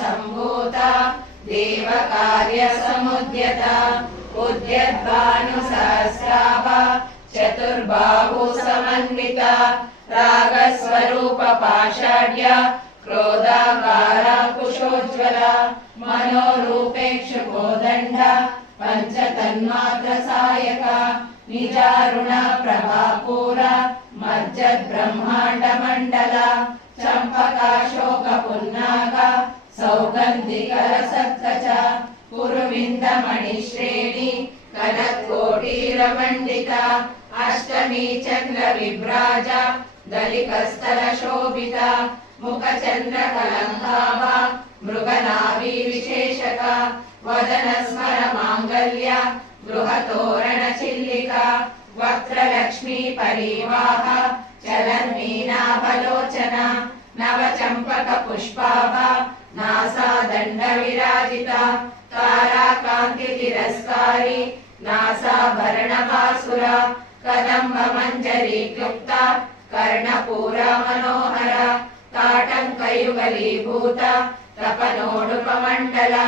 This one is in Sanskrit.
सम्भूता देवकार्यसमुद्यता उद्यद्भानुसहस्राभा चतुर्बाहु समन्विता रागस्वरूपपाषाढ्या क्रोधाकारा कुशोज्ज्वला मनोरूपेक्षुकोदण्डा पञ्चतन्मात्रसायका निजारुणा प्रभापूरा मज्जद्ब्रह्माण्डमण्डला चम्पकाशोकपुन्नागा सौगन्धिकरसत्कचा कुरुविन्दमणिश्रेणी कनत्कोटीरमण्डिता अष्टमी चन्द्रविभ्राजा दलिकस्थलशोभिता मुखचन्द्रकलङ्काभा मृगनाभिविशेषका वदनस्मरमाङ्गल्या गृहतोरणचिल्लिका वक्त्रलक्ष्मी परिवाह चलन्मीनाभलोचना नवचम्पकपुष्पाभा नासादण्डविराजिता ताराकान्तितिरस्कारी नासाभरणभासुरा कदम्बमञ्जरीक्लुप्ता कर्णपूरा मनोहरा ताटङ्कयुगलीभूता तपनोडुपमण्डला